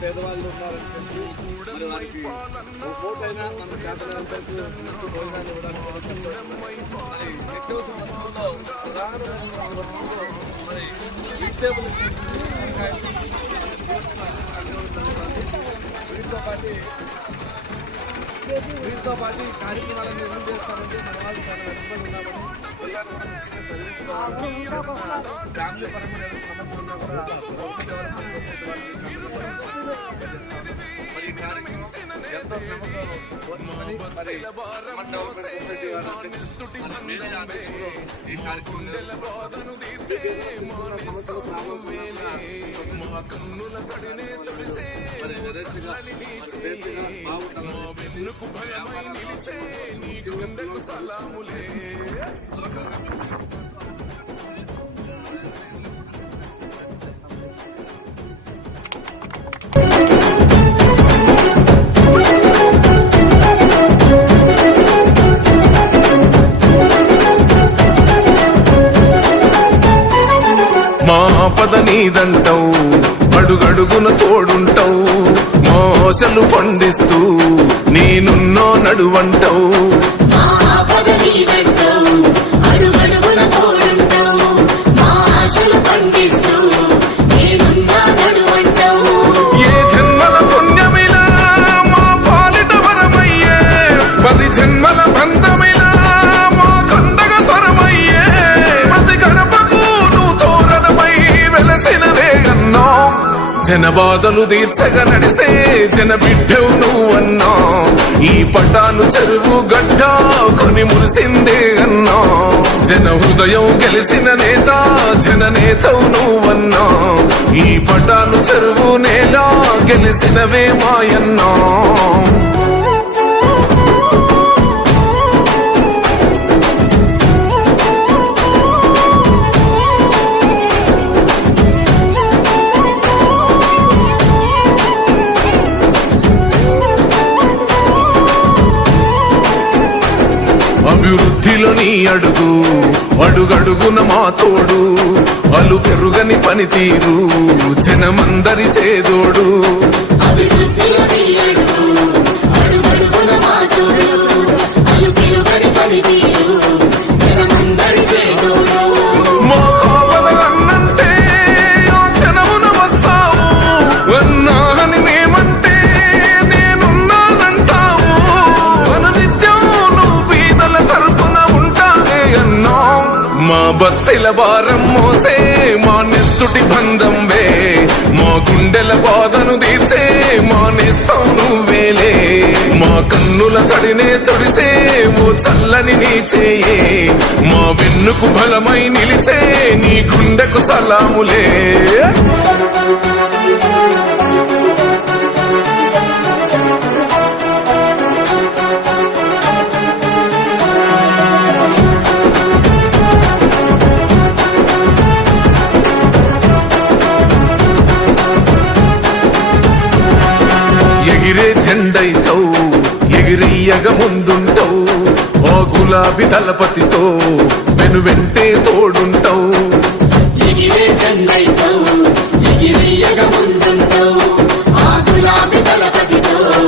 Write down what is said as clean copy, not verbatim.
పేదవాళ్ళు ఉన్నారని చెప్పి మరి వారికి ఓటైనా మన చేతనంతకు భోజనాలు ఇవ్వడానికి మరి నిత్యవసర వస్తువుల్లో ప్రధానమైన వస్తువుల్లో మరి వెజిటేబుల్ వీటితో పాటు ఈ కార్యక్రమాలను ఏం చేస్తామంటే మన వాళ్ళు చాలా వెనుకబడి ఉన్నామని చదివించుకోవాలి ఫ్యామిలీ పరంగా సమస్య ఉన్నా కూడా మరి ఈ కార్యక్రమం ఎంతో శ్రమతో వచ్చుకొని మరి మన డెవలప్మెంట్ సొసైటీ ఈ కార్యక్రమం సమస్యలు మరి యథేచ్ఛగా స్వేచ్ఛగా బాగుంటారు. మా పద నీదంటావు, అడుగడుగున తోడుంటావు, మోసలు పండిస్తూ నేనున్నో నడువంటావు. ఏ జన్మల పుణ్యమిలా మా పాలిట వరమయ్యే, 10 జన్మల బంధమిలా మా కందగ స్వరమయ్యే. ప్రతి గడపకు నువ్వు తోరణమై వెలసినవే అన్నా, జనబాధలు తీర్చగా నడిసే జన బిడ్డవు నువ్వన్నా. ఈ పటాను చెరువు గడ్డ కొని మురిసిందే అన్నా, జన హృదయం గెలిసిన నేత జననేతవు నువ్వన్నా. ఈ పటాను చెరువు నేల గెలిసినవే మాయన్నా. అభివృద్ధిలో నీ అడుగు, అడుగడుగున మా తోడు, అలు పెరుగని పనితీరు జనమందరి చేదోడు. మా కావల అన్నంటే ఆ జనమున వస్తావు, అన్నాని మేమంటే నేనున్నానంటావు. అనునిత్యం నువ్వు బీదల తరపున ఉంటానే అన్నా. మా బస్తీల భారం మోసే మా నెత్తుటి బంధంవే, మా గుండెల బాధను తీర్చే మా నేస్తం నువ్వేలే. మా కన్నుల తడినే తొడిసే ఓ చల్లని నీ చేయే, మా వెన్నుకు బలమై నిలిచే నీ గుండెకు సలాములే. ఎగిరే జెండైతావు, ఎగిరెయ్యగ ముందుంటావు, ఓ గులాబీ దళపతితో వెనువెంటే తోడుంటావు. ఎగిరే జెండైతావు, ఎగిరెయ్యగ ముందుంటావు, ఆ గులాబీ దళపతితో